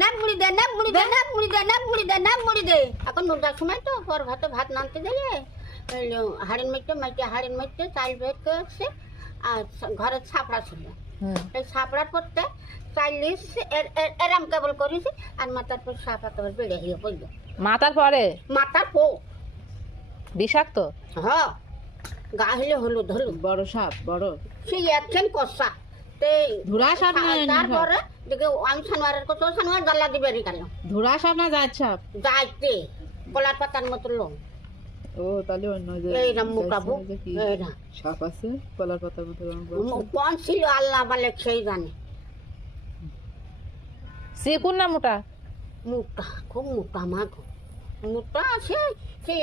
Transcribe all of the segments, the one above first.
নাক মুড়ি দে, নাক মুড়ি দে, নাক মুড়ি দে, নাক মুড়ি দে, নাক মুড়ি দে। এখন নোটার সময় তো পর ভাত নানতে দেয় হাড়ির মাইতে হাড়ির মাইতে চাল বের করে আসছে আর ঘরের ছাপড়া ছিল এই ছাপড়ার পরতে চাইলিশ এরাম কেবল করেছি আর মাথার পর সাপ একেবারে বেড়ে গিয়ে পড়লো মাথার পরে মাথার পো বিষাক্ত হ্যাঁ গা হলে হলুদ হলুদ বড় সাপ বড় সেই একখান কষা ধুরা সাপ না তারপরে দেখে আমি সানোয়ারের কত সানোয়ার গাল্লা দিবে রে কেন ধুরা সাপ না জাত সাপ যাইতে কলার পাতার মতো লোক ও তাহলে অন্য যে এইরকম মোটাবো এইরা সাপ আছে কলার পাতার মতো রং কোন ছিল আল্লাহ বলে সেই জানে চিকুন না মোটা মোটা খুব মোটা মাঘ মোটা আছে সেই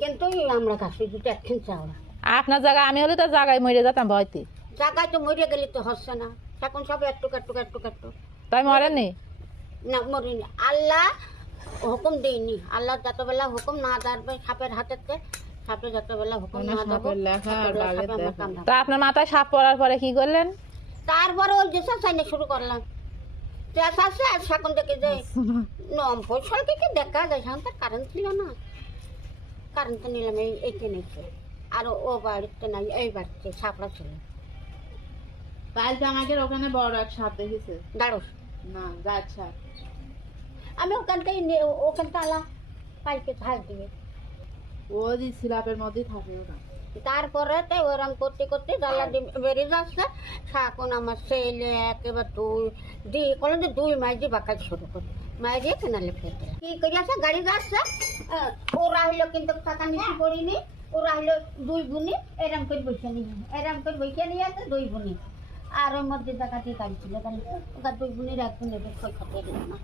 কিন্তু আমরা কাছে দুটো একখান চাওড়া আপনার জায়গায় আমি হলে তো জায়গায় মরে যেতাম ভয়তে জায়গায় তো মরে গেলে তো হচ্ছে না এখন সব একটু কাট্টু তাই মরেনি না মরিনি আল্লাহ হুকুম দেয়নি আল্লাহ যতবেলা হুকুম না দাঁড়বে সাপের হাতেতে সাপে যতবেলা হুকুম না দেবো সাপের লেখা আর বাঘের দেখা তা আপনার মাথায় সাপ পড়ার পরে কি করলেন তারপরে ওই যে চাইনা শুরু করলাম চেঁচাচ্ছে আর সেখন থেকে যে নম্বর সরকারকে দেখা যায় সেখান তার কারেন্ট ছিল না কারেন্ট নিলাম এইতে নিচ্ছে আর ও বাড়িতে নাই এই বাড়িতে সাপড়া ছিল কাল জামাইকের ওখানে বড় এক সাপ দেখেছে দাঁড়োস না জাত সাপ আমি ওখানটাই ওখানটা আলা পাইকে ঝাড় দিবে ও যে সিলাপের মধ্যেই থাকে ওটা তারপরে তো ওরম করতে করতে জ্বালা বেরিয়ে যাচ্ছে এখন আমার ছেলে একেবারে কলেন যে 2 মাস দিয়ে বাঁকা শুরু করে মায়ের দিয়ে কেনালে ফেলতে কি করে আছে গাড়ি যাচ্ছে ওরা হইলো কিন্তু টাকা নিচে পড়িনি ওরা হইলো 2 বোনি এরম করে বসে নিয়ে আছে 2 বোনি আর ওর মধ্যে টাকা দিয়ে গাড়ি ছিল ওরা 2 বোনের 1 বোনের খই খাতে দিল না